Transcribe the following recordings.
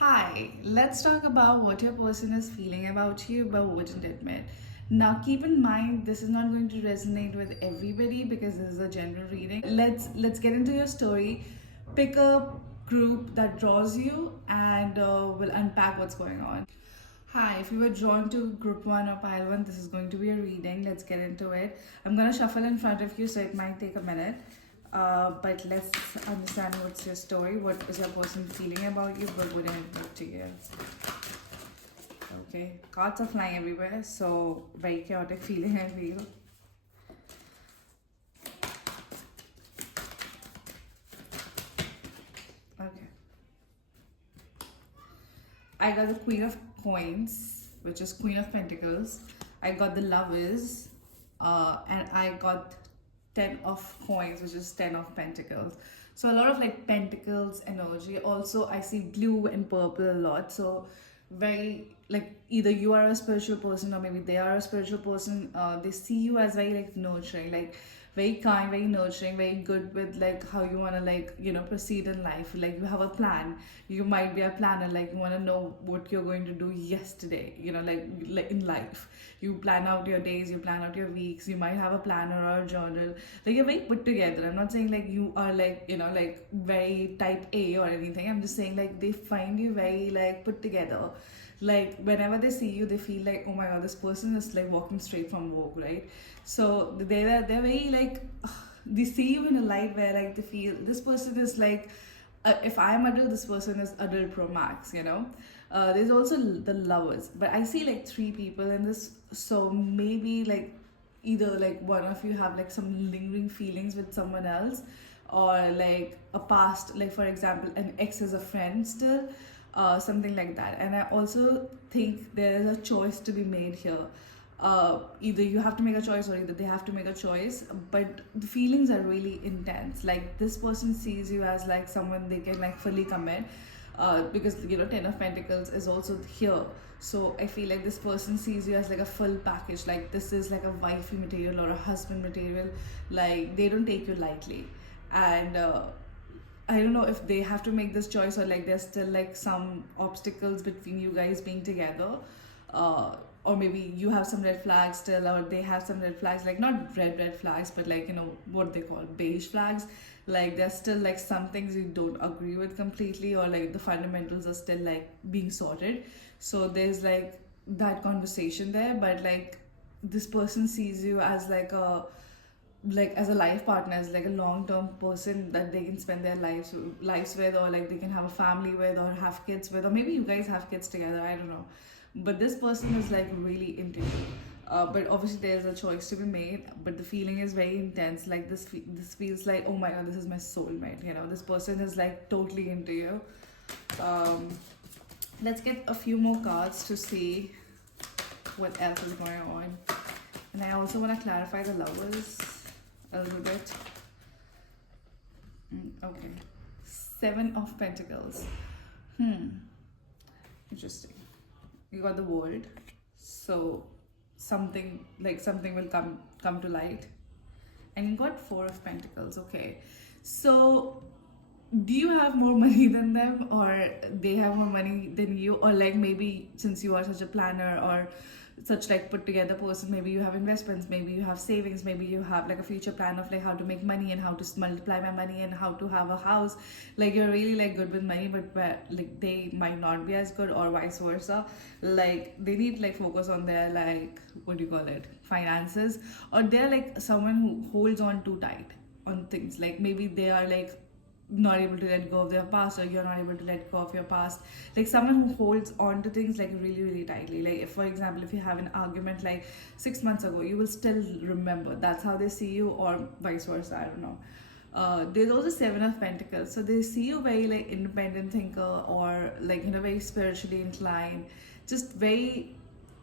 Hi, let's talk about what your person is feeling about you but wouldn't admit. Now keep in mind this is not going to resonate with everybody because this is a general reading. Let's get into your story. Pick a group that draws you and we'll unpack what's going on. Hi, if you were drawn to group 1 or pile 1, this is going to be a reading. Let's get into it. I'm going to shuffle in front of you, so it might take a minute. But let's understand what's your story. What is your person feeling about you, but wouldn't admit to you? Okay, cards are flying everywhere, so very chaotic feeling, I feel. Okay. I got the Queen of Coins, which is Queen of Pentacles. I got the Lovers, and I got 10 of Coins, which is 10 of Pentacles. So a lot of like Pentacles energy. Also, I see blue and purple a lot. So very like either you are a spiritual person or maybe they are a spiritual person. They see you as very like nurturing, like very kind, very nurturing, very good with like how you want to like proceed in life. Like you have a plan. You might be a planner, like you want to know what you're going to do yesterday, like in life. You plan out your days, you plan out your weeks. You might have a planner or a journal. Like you're very put together. I'm not saying like you are like like very type A or anything. I'm just saying like they find you very like put together. Like whenever they see you, they feel like, oh my god, this person is like walking straight from Vogue, right? So they're very like they see you in a light where like they feel this person is like, if I'm adult, this person is adult pro max. There's also the Lovers, but I see like three people in this, so maybe like either like one of you have like some lingering feelings with someone else, or like a past, like for example an ex is a friend still, something like that. And I also think there is a choice to be made here. Either you have to make a choice or either they have to make a choice, but the feelings are really intense. Like this person sees you as like someone they can like fully commit, because 10 of Pentacles is also here. So I feel like this person sees you as like a full package, like this is like a wifey material or a husband material. Like they don't take you lightly. And I don't know if they have to make this choice or like there's still like some obstacles between you guys being together. Or maybe you have some red flags still, or they have some red flags, like not red flags, but like what they call beige flags. Like there's still like some things you don't agree with completely, or like the fundamentals are still like being sorted. So there's like that conversation there, but like this person sees you as like as a life partner, as like a long-term person that they can spend their lives with, or like they can have a family with, or have kids with, or maybe you guys have kids together, I don't know. But this person is like really into you. But obviously there's a choice to be made, but the feeling is very intense. Like this feels like, oh my god, this is my soulmate. This person is like totally into you. um, let's get a few more cards to see what else is going on. And I also want to clarify the Lovers a little bit. Okay. 7 of Pentacles. Interesting. You got the World. So something will come to light. And you got 4 of Pentacles. Okay. So do you have more money than them, or they have more money than you? Or like maybe since you are such a planner or such like put together person, maybe you have investments, maybe you have savings, maybe you have like a future plan of like how to make money and how to multiply my money and how to have a house. Like you're really like good with money, but like they might not be as good, or vice versa. Like they need like focus on their like, what do you call it, finances. Or they're like someone who holds on too tight on things. Like maybe they are like not able to let go of their past, or you're not able to let go of your past. Like someone who holds on to things like really really tightly. Like if, for example, if you have an argument like 6 months ago, you will still remember. That's how they see you, or vice versa, I don't know. There's also 7 of Pentacles, so they see you very like independent thinker, or like very spiritually inclined, just very,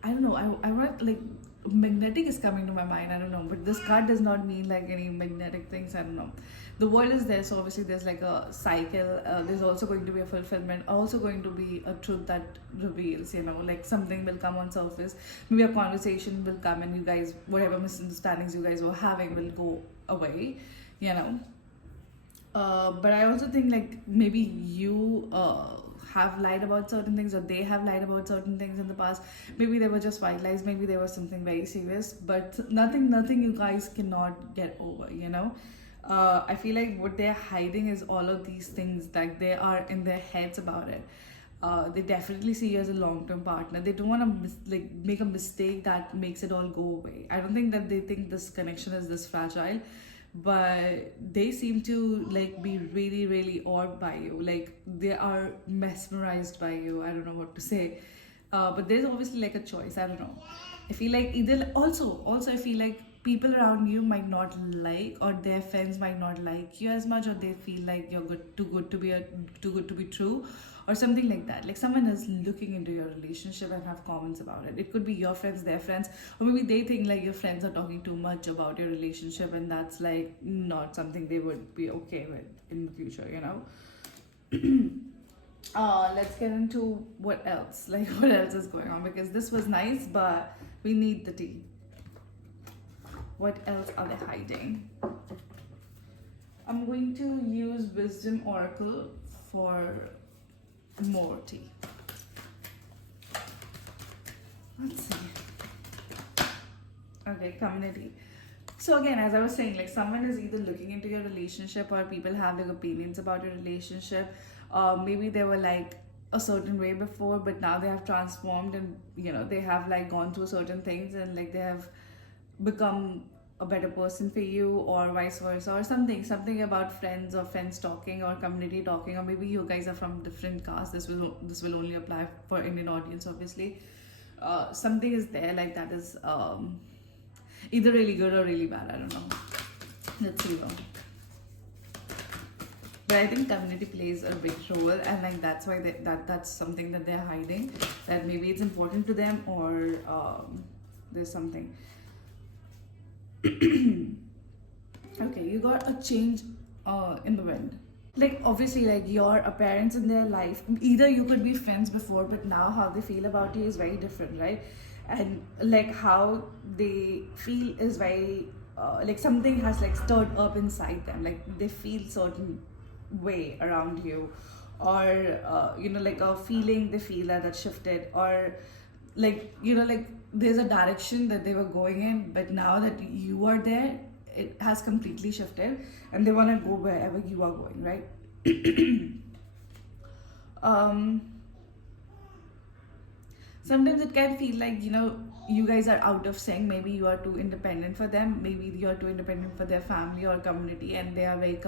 I don't know, I want like magnetic is coming to my mind, I don't know, but this card does not mean like any magnetic things, I don't know. The world is there, so obviously there's like a cycle. There's also going to be a fulfillment, also going to be a truth that reveals, like something will come on surface. Maybe a conversation will come, and you guys, whatever misunderstandings you guys were having will go away, but I also think like maybe you have lied about certain things, or they have lied about certain things in the past. Maybe they were just white lies, maybe there was something very serious, but nothing you guys cannot get over, you know. I feel like what they're hiding is all of these things, like they are in their heads about it. They definitely see you as a long-term partner. They don't want to like make a mistake that makes it all go away. I don't think that they think this connection is this fragile, but they seem to like be really really awed by you. Like they are mesmerized by you. I don't know what to say, but there's obviously like a choice. I don't know. I feel like either also I feel like people around you might not like, or their friends might not like you as much, or they feel like you're good to be too good to be true, or something like that. Like someone is looking into your relationship and have comments about it. It could be your friends, their friends, or maybe they think like your friends are talking too much about your relationship, and that's like not something they would be okay with in the future, you know. Let's get into what else, like what else is going on, because this was nice, but we need the tea. What else are they hiding? I'm going to use Wisdom Oracle for more tea. Let's see. Okay, community. So again, as I was saying, like someone is either looking into your relationship, or people have like opinions about your relationship. Maybe they were like a certain way before, but now they have transformed, and you know they have like gone through certain things, and like they have become a better person for you, or vice versa, or something about friends, or friends talking, or community talking, or maybe you guys are from different castes. This will only apply for Indian audience, obviously. Something is there like that is either really good or really bad. I don't know. Let's see though. But I think community plays a big role, and like that's why that's something that they're hiding. That maybe it's important to them, or there's something. Okay, you got a change in the wind. Like obviously, like your appearance in their life, either you could be friends before, but now how they feel about you is very different, right? And like how they feel is very like something has like stirred up inside them, like they feel certain way around you, or you know, like a feeling they feel that shifted, or like you know, like there's a direction that they were going in, but now that you are there, it has completely shifted, and they want to go wherever you are going, right? um Sometimes it can feel like, you know, you guys are out of sync. Maybe you are too independent for them, maybe you are too independent for their family or community, and they are very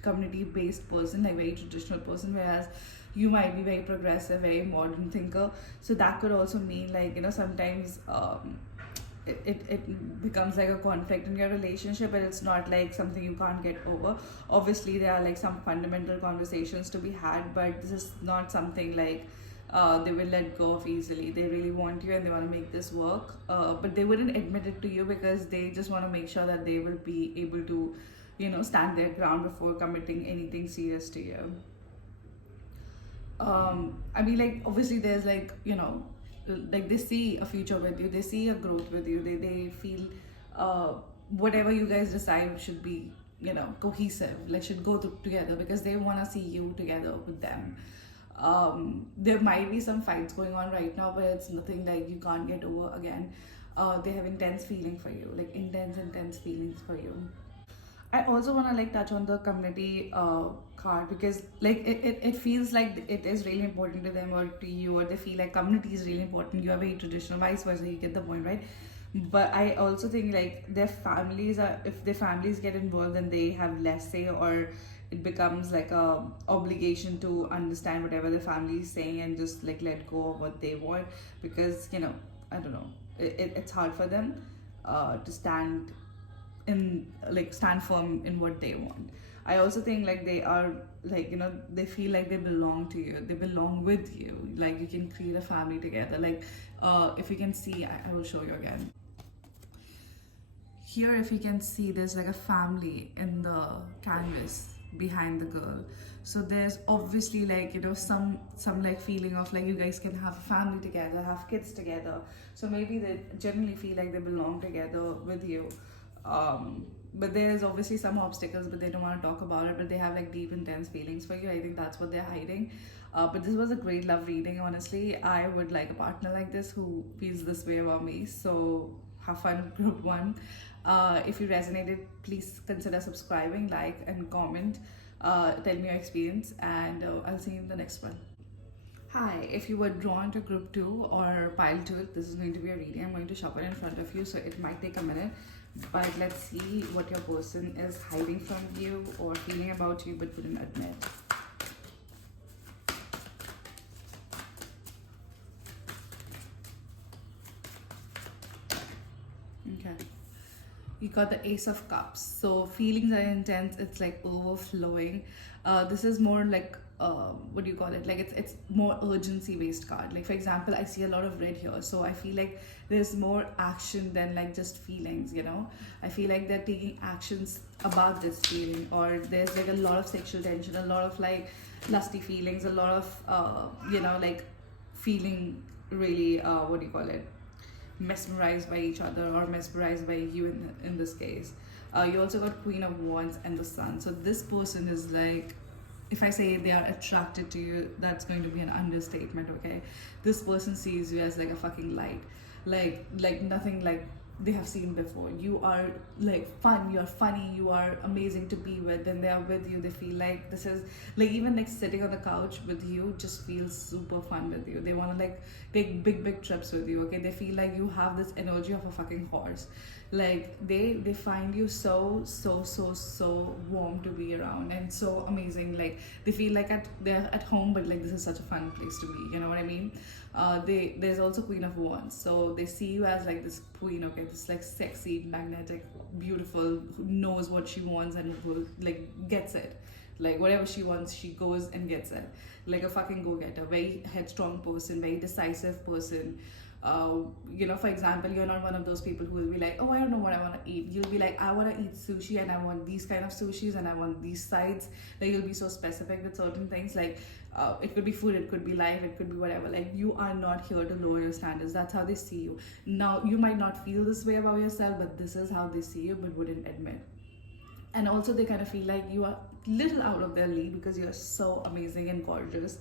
community based person, like very traditional person, whereas you might be very progressive, very modern thinker. So that could also mean like, you know, sometimes it becomes like a conflict in your relationship, but it's not like something you can't get over. Obviously there are like some fundamental conversations to be had, but this is not something like they will let go of easily. They really want you and they want to make this work, but they wouldn't admit it to you because they just want to make sure that they will be able to, you know, stand their ground before committing anything serious to you. I mean, like obviously there's like, you know, like they see a future with you, they see a growth with you, they feel uh, whatever you guys decide should be, you know, cohesive, like should go together, because they want to see you together with them. There might be some fights going on right now, but it's nothing like you can't get over again. They have intense feeling for you, like intense feelings for you. I also want to like touch on the community card, because like it feels like it is really important to them or to you, or they feel like community is really important. You are very traditional, vice versa. You get the point, right? But I also think like their families are, if their families get involved, then they have less say, or it becomes like a obligation to understand whatever the family is saying and just like let go of what they want, because you know, I don't know, it's hard for them to stand firm in what they want. I also think like they are like, you know, they feel like they belong to you, they belong with you, like you can create a family together. Like if you can see, I will show you again here. If you can see, there's like a family in the canvas behind the girl. So there's obviously like, you know, some like feeling of like you guys can have a family together, have kids together. So maybe they generally feel like they belong together with you. But there is obviously some obstacles, but they don't want to talk about it, but they have like deep intense feelings for you. I think that's what they're hiding. But this was a great love reading. Honestly, I would like a partner like this who feels this way about me. So have fun, group one. If you resonated, please consider subscribing, like, and comment. Tell me your experience, and I'll see you in the next one. Hi, if you were drawn to group 2 or pile 2, this is going to be a reading. I'm going to shove it in front of you, so it might take a minute. But let's see what your person is hiding from you or feeling about you but wouldn't admit. Okay. You got the Ace of Cups. So feelings are intense. It's like overflowing. This is more like what do you call it? Like it's more urgency based card. Like for example, I see a lot of red here, so I feel like there's more action than like just feelings. You know, I feel like they're taking actions about this feeling, or there's like a lot of sexual tension, a lot of like lusty feelings, a lot of like feeling really what do you call it? Mesmerized by each other or mesmerized by you in this case. You also got Queen of Wands and the Sun. So this person is like, if I say they are attracted to you, that's going to be an understatement, okay? This person sees you as like a fucking light, like nothing like they have seen before. You are like fun, you are funny, you are amazing to be with. When they are with you, they feel like this is like, even like sitting on the couch with you just feels super fun with you. They want to like take big trips with you, okay? They feel like you have this energy of a fucking horse. Like they find you so warm to be around and so amazing. Like they feel like they're at home, but like this is such a fun place to be, you know what I mean? There's also Queen of Wands, so they see you as like this queen, okay? This like sexy, magnetic, beautiful, who knows what she wants and will like gets it. Like whatever she wants, she goes and gets it. Like a fucking go-getter, very headstrong person, very decisive person. For example, you're not one of those people who will be like, oh, I don't know what I want to eat. You'll be like, I want to eat sushi and I want these kind of sushis and I want these sides. Like you'll be so specific with certain things. Like it could be food, it could be life, it could be whatever. Like you are not here to lower your standards. That's how they see you. Now you might not feel this way about yourself, but this is how they see you, but wouldn't admit. And also they kind of feel like you are little out of their league because you're so amazing and gorgeous.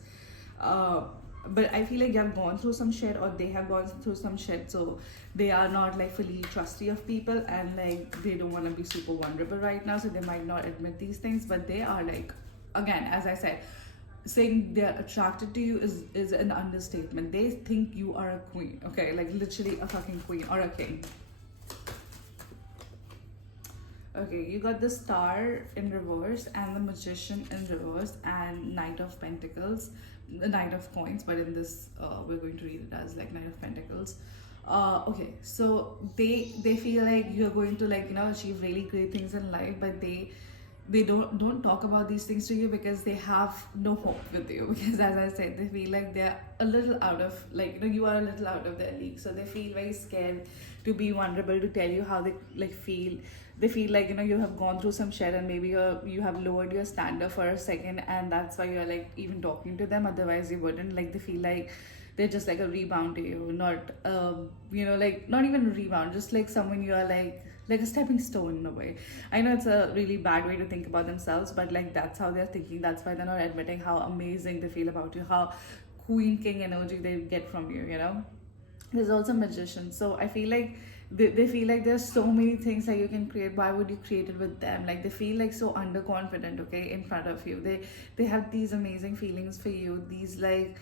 But I feel like you have gone through some shit, or they have gone through some shit, so they are not like fully trusty of people, and like they don't want to be super vulnerable right now, so they might not admit these things. But they are like, again, as I said, saying they're attracted to you is an understatement. They think you are a queen, okay? Like literally a fucking queen or a king. Okay, you got the Star in reverse and the Magician in reverse and Knight of Pentacles, the Knight of Coins, but in this we're going to read it as like Knight of Pentacles. Okay, so they feel like you're going to like achieve really great things in life, but they don't talk about these things to you because they have no hope with you, because as I said, they feel like they're a little out of you are a little out of their league, so they feel very scared to be vulnerable, to tell you how they like feel. They feel like you have gone through some shit and maybe you have lowered your standard for a second, and that's why you're like even talking to them, otherwise you wouldn't. Like they feel like they're just like a rebound to you, not like not even a rebound, just like someone you are like a stepping stone in a way. I know it's a really bad way to think about themselves, but like that's how they're thinking. That's why they're not admitting how amazing they feel about you, how queen king energy they get from you. There's also Magician, so I feel like they feel like there's so many things that you can create. Why would you create it with them? Like they feel like so underconfident, okay, in front of you. They have these amazing feelings for you, these like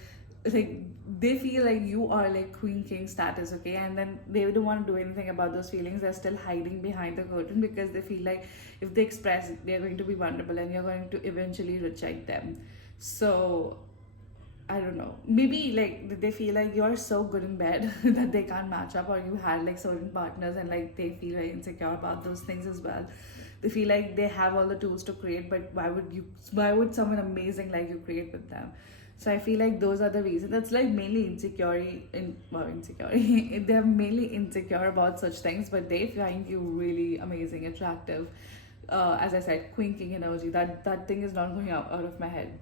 they feel like you are like queen king status, okay, and then they don't want to do anything about those feelings. They're still hiding behind the curtain because they feel like if they express it, they're going to be vulnerable and you're going to eventually reject them. So I don't know, maybe like they feel like you're so good in bed that they can't match up, or you had like certain partners and like they feel very insecure about those things as well. They feel like they have all the tools to create, but why would someone amazing like you create with them? So I feel like those are the reasons. That's like mainly insecurity. They're mainly insecure about such things, but they find you really amazing, attractive. As I said, queen king energy. That thing is not going out of my head.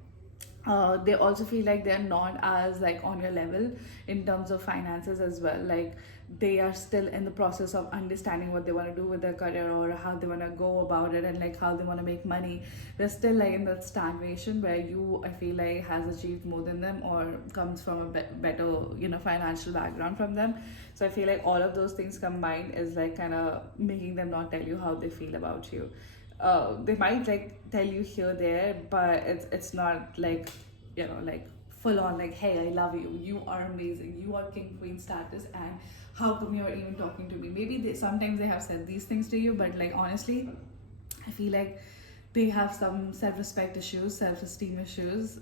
they also feel like they're not as like on your level in terms of finances as well. Like they are still in the process of understanding what they want to do with their career, or how they want to go about it, and like how they want to make money. They're still like in that stagnation where you, I feel like, has achieved more than them, or comes from a better, you know, financial background from them. So I feel like all of those things combined is like kind of making them not tell you how they feel about you. They might like tell you here there, but it's not like, you know, like full on like, hey, I love you, you are amazing, you are king queen status, and how come you're even talking to me. Maybe sometimes they have said these things to you, but like honestly, I feel like they have some self-respect issues, self-esteem issues,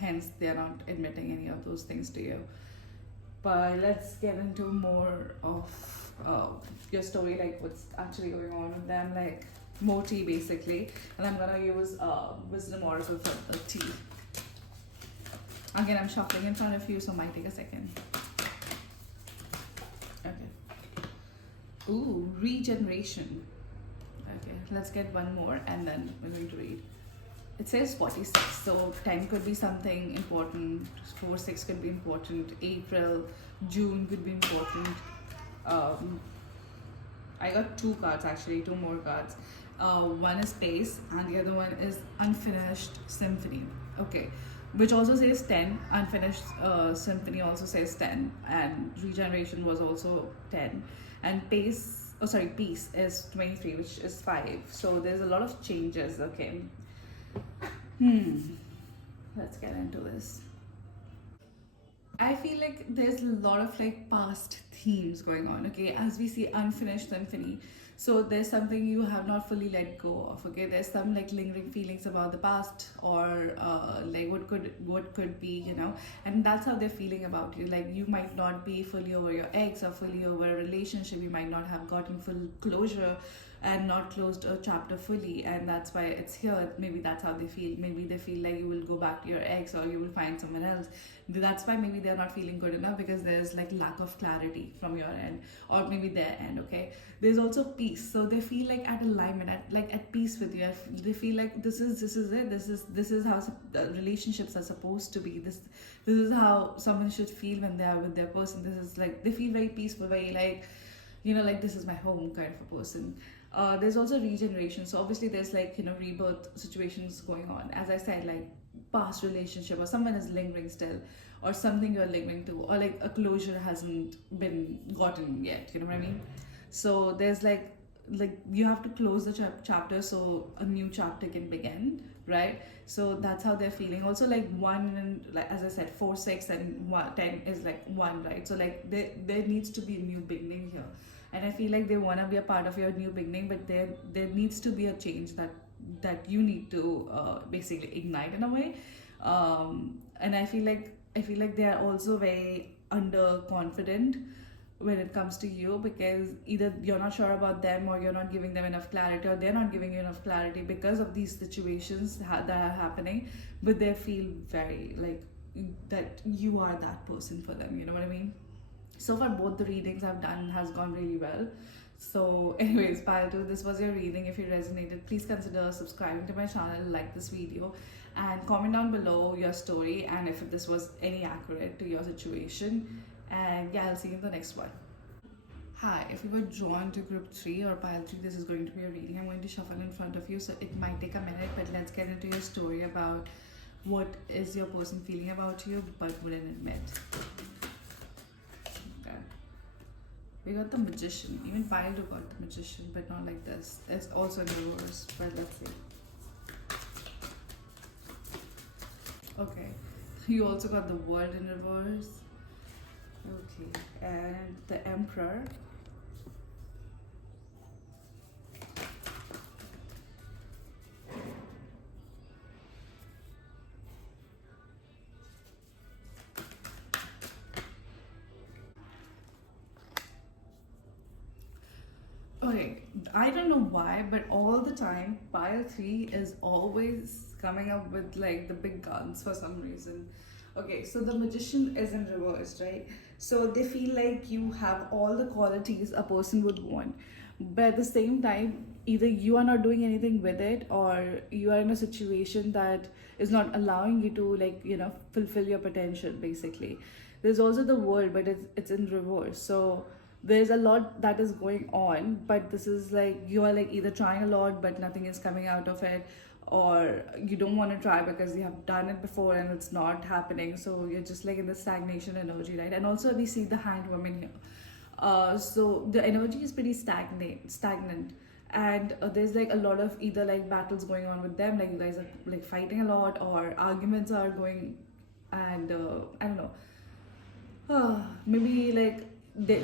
hence they're not admitting any of those things to you. But let's get into more of your story, like what's actually going on with them, like more tea basically. And I'm gonna use wisdom oracle for the tea. Again, I'm shuffling in front of you, so it might take a second. Okay. Ooh, regeneration. Okay, let's get one more and then we're going to read. It says 46, so 10 could be something important, 4-6 could be important, April, June could be important. Um, I got two cards actually, two more cards. One is space and the other one is unfinished symphony. Okay, which also says 10. Unfinished symphony also says 10, and regeneration was also 10. And peace is 23, which is 5. So there's a lot of changes. Okay. Let's get into this. I feel like there's a lot of like past themes going on, okay, as we see unfinished symphony. So there's something you have not fully let go of, okay. There's some like lingering feelings about the past, or like what could be, you know, and that's how they're feeling about you. Like you might not be fully over your ex or fully over a relationship. You might not have gotten full closure and not closed a chapter fully, and that's why it's here. Maybe that's how they feel. Maybe they feel like you will go back to your ex or you will find someone else. That's why maybe they're not feeling good enough, because there's like lack of clarity from your end, or maybe their end. Okay, there's also peace, so they feel like at alignment, at peace with you. They feel like this is it. This is how relationships are supposed to be. This is how someone should feel when they are with their person. This is like they feel very peaceful, very like, you know, like this is my home kind of a person. There's also regeneration, so obviously there's like, you know, rebirth situations going on. As I said, like past relationship, or someone is lingering still, or something you're lingering to, or like a closure hasn't been gotten yet, you know what I mean. So there's like you have to close the chapter so a new chapter can begin, right? So that's how they're feeling. Also like 1 and, like as I said, 4-6 and 10 is like 1, right? So like there needs to be a new beginning here, and I feel like they want to be a part of your new beginning, but there needs to be a change that you need to basically ignite in a way. And I feel like they are also very underconfident when it comes to you, because either you're not sure about them, or you're not giving them enough clarity, or they're not giving you enough clarity because of these situations that are happening. But they feel very like that you are that person for them, you know what I mean. So far both the readings I've done has gone really well. So anyways, Payatu, this was your reading. If you resonated, please consider subscribing to my channel, like this video, and comment down below your story and if this was any accurate to your situation. And yeah, I'll see you in the next one. Hi, if you were drawn to group 3 or pile 3, this is going to be a reading. I'm going to shuffle in front of you, so it might take a minute, but let's get into your story about what is your person feeling about you but wouldn't admit. Okay. We got the Magician. Even pile 2 got the Magician, but not like this. It's also in reverse, but let's see. Okay. You also got the World in reverse. Okay. And the Emperor. Okay, I don't know why, but all the time, pile 3 is always coming up with like the big guns for some reason. Okay, so the Magician is in reverse, right? So they feel like you have all the qualities a person would want, but at the same time, either you are not doing anything with it, or you are in a situation that is not allowing you to, like, fulfill your potential basically. There's also the world, but it's in reverse. So there's a lot that is going on, but this is like you are like either trying a lot but nothing is coming out of it, or you don't want to try because you have done it before and it's not happening, so you're just like in the stagnation energy, right? And also we see the hanged woman here. So the energy is pretty stagnant, and there's like a lot of either like battles going on with them, like you guys are like fighting a lot, or arguments are going, and I don't know. Maybe like they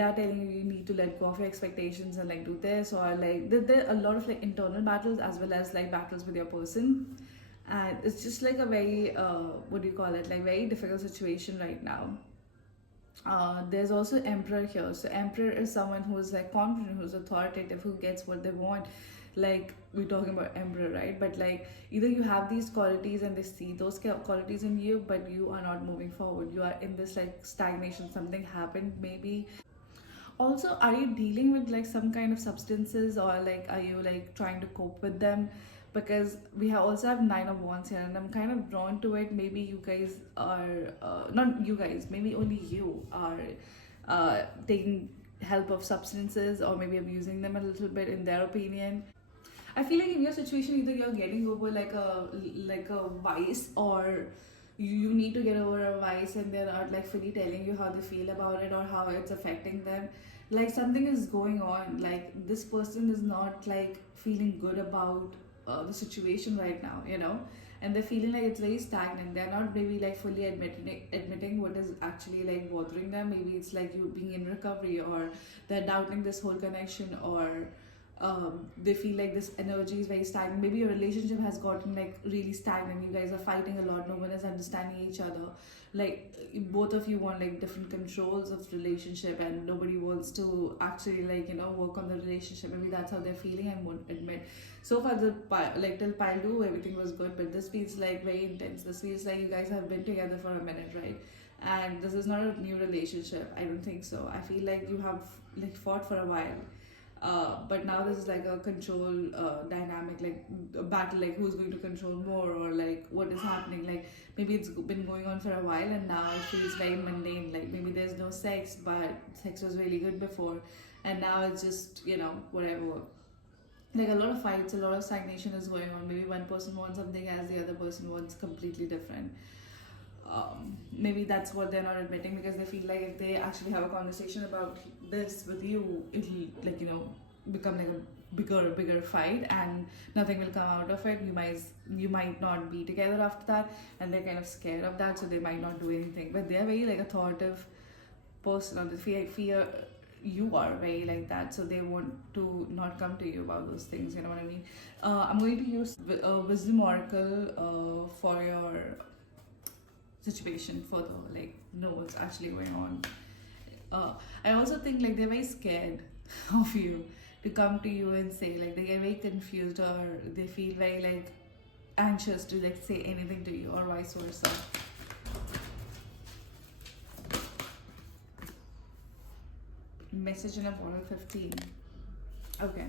are telling you you need to let go of your expectations and like do this, or like there are a lot of like internal battles as well as like battles with your person. And it's just like a very what do you call it, like very difficult situation right now. There's also emperor here. So emperor is someone who is like confident, who's authoritative, who gets what they want. Like we're talking about emperor, right? But like either you have these qualities and they see those qualities in you, but you are not moving forward. You are in this like stagnation. Something happened maybe. Also, are you dealing with like some kind of substances, or like are you like trying to cope with them? Because we have also have nine of wands here, and I'm kind of drawn to it. Maybe you guys are not you guys, maybe only you are taking help of substances, or maybe abusing them a little bit in their opinion. I feel like in your situation, either you're getting over like a vice, or you need to get over a vice, and they're not like fully telling you how they feel about it or how it's affecting them. Like something is going on. Like this person is not like feeling good about the situation right now, and they're feeling like it's very stagnant. They're not maybe like fully admitting what is actually like bothering them. Maybe it's like you being in recovery, or they're doubting this whole connection, or they feel like this energy is very stagnant. Maybe your relationship has gotten like really stagnant. You guys are fighting a lot. No one is understanding each other. Like both of you want like different controls of relationship, and nobody wants to actually like work on the relationship. Maybe that's how they're feeling and won't admit. So far, like till pile two, everything was good, but this feels like very intense. This feels like you guys have been together for a minute, right? And this is not a new relationship. I don't think so. I feel like you have like fought for a while, but now this is like a control dynamic, like a battle, like who's going to control more, or like what is happening. Like maybe it's been going on for a while and now it feels very mundane. Like maybe there's no sex, but sex was really good before, and now it's just whatever. Like a lot of fights, a lot of stagnation is going on. Maybe one person wants something as the other person wants completely different. Maybe that's what they're not admitting, because they feel like if they actually have a conversation about this with you, it'll like become like a bigger fight, and nothing will come out of it. You might not be together after that, and they're kind of scared of that, so they might not do anything. But they're very like authoritative person, or the fear you are very like that, so they want to not come to you about those things. You know what I mean? I'm going to use wisdom oracle for your situation further, like know what's actually going on. I also think like they're very scared of you to come to you and say, like they get very confused, or they feel very like anxious to like say anything to you, or vice versa. Message in a bottle 15. Okay.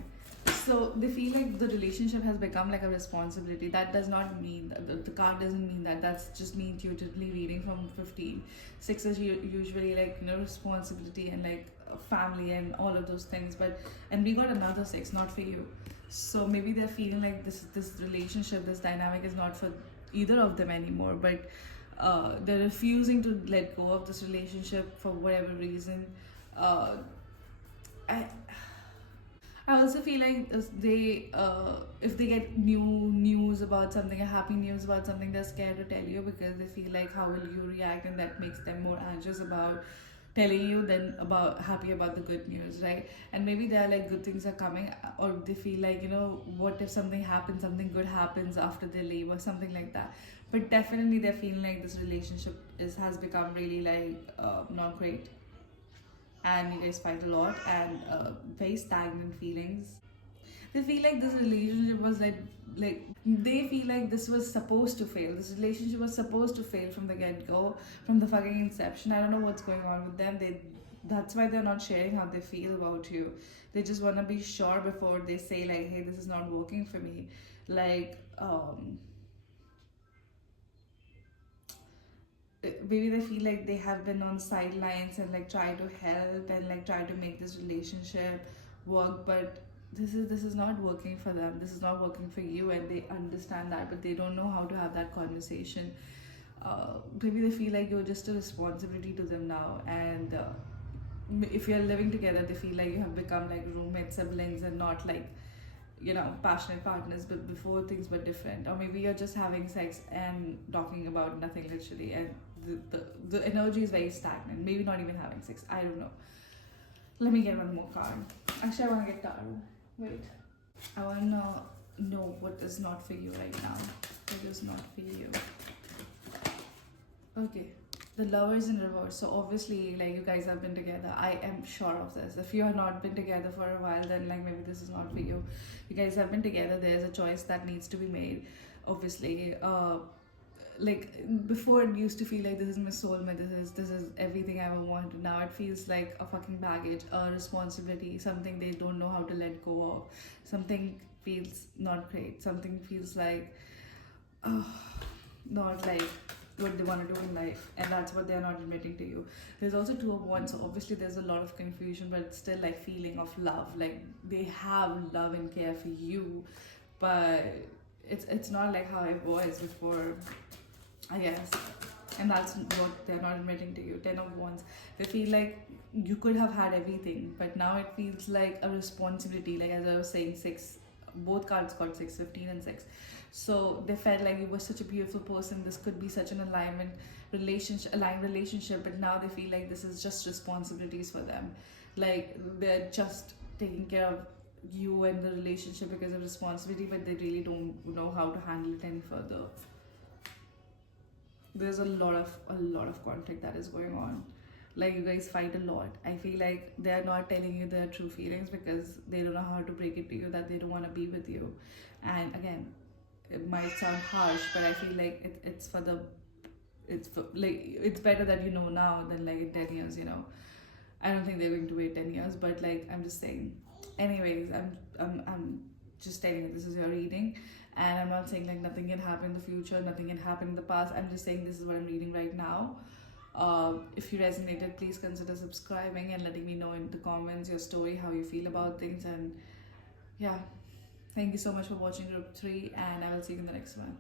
So they feel like the relationship has become like a responsibility. That does not mean that the card doesn't mean that. That's just me intuitively reading from 15. Six is usually like responsibility and like family and all of those things. But and we got another six, not for you. So maybe they're feeling like this relationship, this dynamic is not for either of them anymore. But they're refusing to let go of this relationship for whatever reason. Uh, I I also feel like if they get new news about something, a happy news about something, they're scared to tell you, because they feel like how will you react, and that makes them more anxious about telling you than about happy about the good news, right? And maybe they're like good things are coming, or they feel like what if something happens, something good happens after they leave, or something like that. But definitely they're feeling like this relationship has become really like not great, and you guys fight a lot, and very stagnant feelings. They feel like this relationship was like they feel like this was supposed to fail. This relationship was supposed to fail from the get go, from the fucking inception. I don't know what's going on with them. That's why they're not sharing how they feel about you. They just want to be sure before they say like, hey, this is not working for me. Like, maybe they feel like they have been on sidelines and like try to help and like try to make this relationship work, but this is not working for them. This is not working for you, and they understand that, but they don't know how to have that conversation. Maybe they feel like you're just a responsibility to them now, and if you're living together, they feel like you have become like roommates, siblings, and not like, passionate partners. But before, things were different. Or maybe you're just having sex and talking about nothing, literally, and the energy is very stagnant. Maybe not even having sex, I don't know. Let me get one more card. Actually, I want to get tarot. Wait, I want to know what is not for you right now. What is not for you? Okay. The lovers in reverse. So obviously, like, you guys have been together. I am sure of this. If you have not been together for a while, then like maybe this is not for you. You guys have been together. There's a choice that needs to be made. Obviously, like before it used to feel like this is my soulmate. This is everything I ever wanted. Now it feels like a fucking baggage, a responsibility, something they don't know how to let go of. Something feels not great. Something feels like, oh, not like what they want to do in life, and that's what they're not admitting to you. There's also two of wands, so obviously there's a lot of confusion, but it's still like feeling of love. Like they have love and care for you, but it's not like how it was before, I guess. And that's what they're not admitting to you. 10 of wands, they feel like you could have had everything, but now it feels like a responsibility. Like as I was saying, six, both cards got 6, 15, and 6. So they felt like you were such a beautiful person, this could be such an aligned relationship, but now they feel like this is just responsibilities for them. Like they're just taking care of you and the relationship because of responsibility, but they really don't know how to handle it any further. There's a lot of conflict that is going on. Like you guys fight a lot. I feel like they're not telling you their true feelings because they don't know how to break it to you that they don't want to be with you. And again, it might sound harsh, but I feel like it's better that you know now than like in 10 years. I don't think they're going to wait 10 years, but like I'm just saying. Anyways, I'm just telling you this is your reading, and I'm not saying like nothing can happen in the future, nothing can happen in the past. I'm just saying this is what I'm reading right now. If you resonated, please consider subscribing and letting me know in the comments your story, how you feel about things, and yeah, thank you so much for watching group 3, and I will see you in the next one.